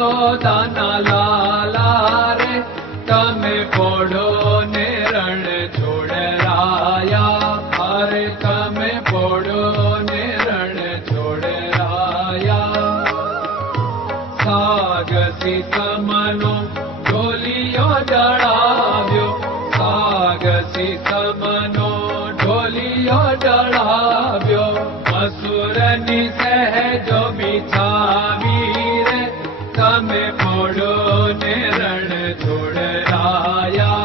યશોદાના લાલા રે તમે પોડો ને રણ છોડરાયા, અરે તમે પોડો ને રણ છોડરાયા. સાગસી સમનો ઢોલિયો ડળાવ્યો, સાગસી સમનો ઢોલિયો ડળાવ્યો. અસુરની સહેજો બિછાવી રે તમે પોડો ને રણ છોડરાયા.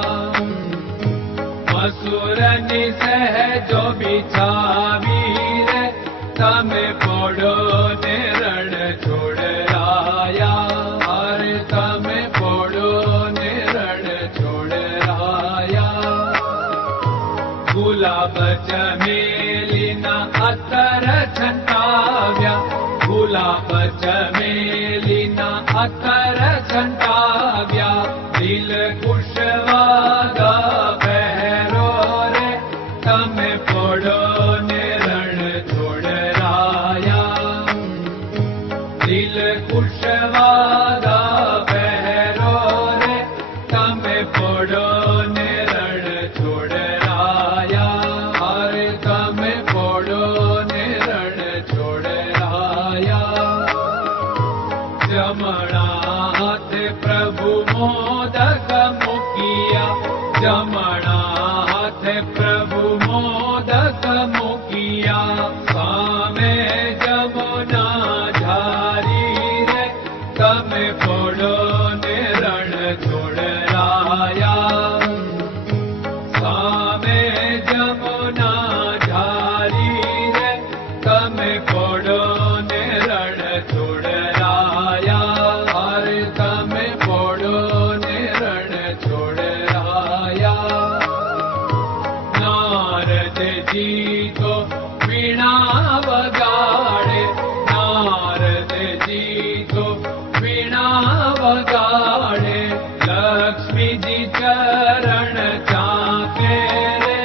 અસુરની સહેજો બિછાવી રે તમે પોડો ને રણ છોડરાયા, અરે તમે પોડો ને રણ છોડરાયા. ગુલાબ ચમેલીના અત્તર છંટાવ્યા, ગુલાબ ચમેલીના અત્તર છંટાવ્યા. દિલ કુશવાદા પહેરો રે તમે પોડો ને રણ છોડરાયા. દિલ કુશવાદા પહેરો રે તમે પોડો ને રણ છોડરાયા, અરે તમે પોડો ને રણ છોડરાયા. જમણા હાથે પ્રભુ મોદક મૂકિયા, જમણા હાથે પ્રભુ મોદક મૂકિયા. સામે જમુના ઝારી રે તમે પોડો ને રણ છોડરાયા. સામે જમુના ઝારી રે તમે પોડો ને રણ છોડરાયા, અરે તમે પોડો ને રણ છોડરાયા. નારદજી તો વીણા વગાડે, નારદજી તો વીણા વગાડે. લક્ષ્મીજી ચરણ ચાકે રે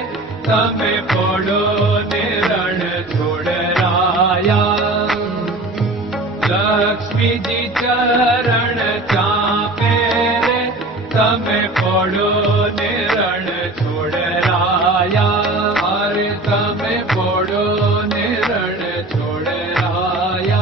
તમે પોડો ને રણ છોડરાયા. લક્ષ્મીજી ચરણ ચાપે રે તમે પોડો ને રણ છોડરાયા, અરે તમે પોડો ને રણ છોડરાયા.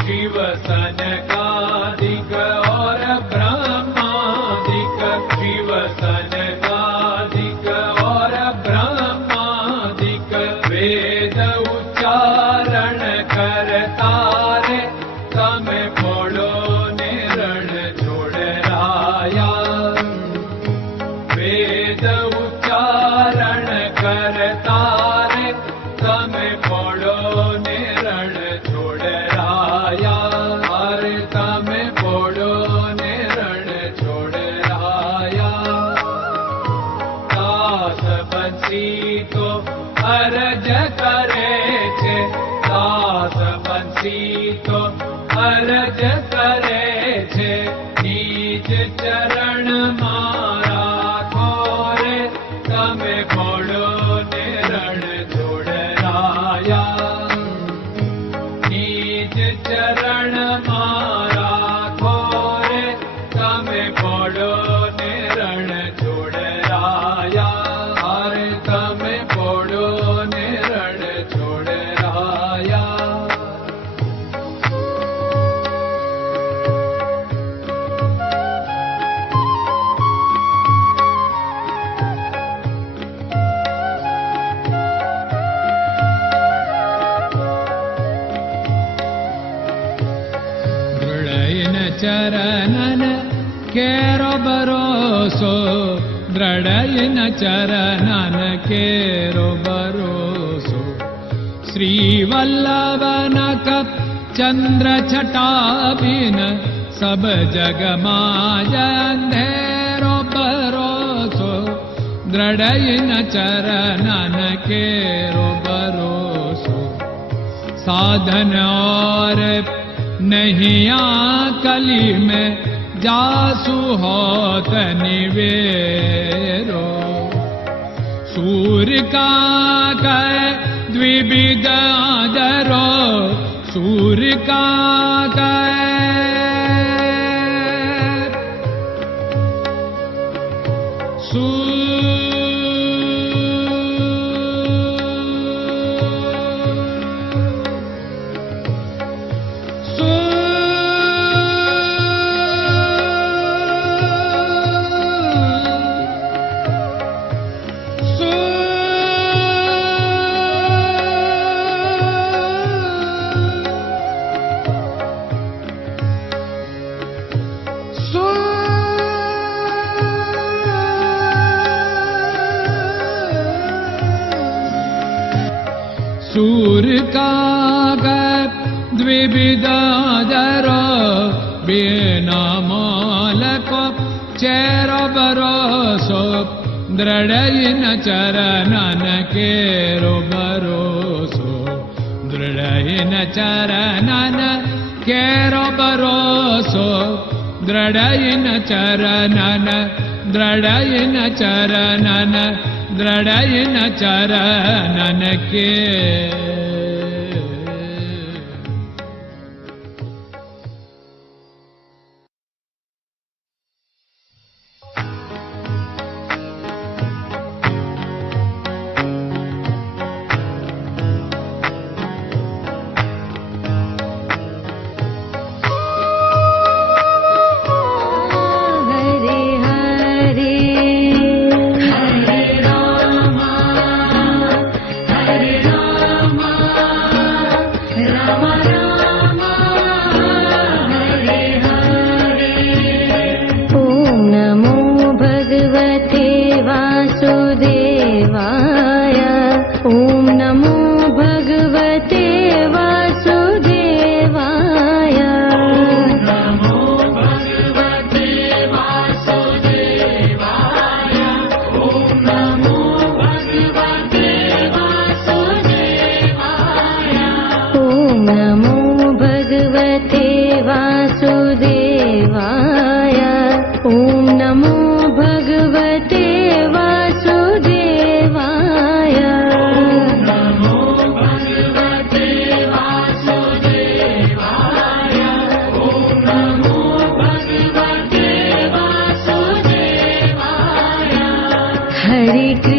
શિવ સનકાદિક और ब्रह्मादिक, शिव सनकादिक और ब्रह्मादिक. वेद उच्चारण करता रे તમે પોડો ને રણ છોડરાયા. વેદ ઉચ્ચારણ કરતા રે તમે પોડો ને રણ છોડરાયા, અરે તમે પોડો ને રણ છોડરાયા. દાસ બંસી તો અરજ કરે છે, દાસ બંસી તો અરજ કરે છે. નીચ ચરણ મારા ખોરે તમે પોડો ને રણ છોડરાયા. નીચ ચરણ મારા ખોરે તમે પોડો ને રણ છોડરાયા, અરે તમે પોડો ને રણ છોડરાયા. ચરણન કેરો ભરોસો, દ્રઢયન ચરણન કેરો ભરોસો. શ્રી વલ્લભન કપ ચંદ્ર છટાબિન સબ જગમાં અંધેરો ભરોસો. દ્રઢયન ચરણન કેરો ભરોસો. साधन और नहीं कली में जासु होत निवेरो। सूर्य का कह द्विविध आदरो, सूर्य का कह काग द्विविधाधर बिना मालको चेरो भरोसो दृढ़ चरणन केरो भरोसो दृढ़ चरणन केरो भरोसो दृढ़ चरणन दृढ़ चरणन दृढ़ चरणन के Hare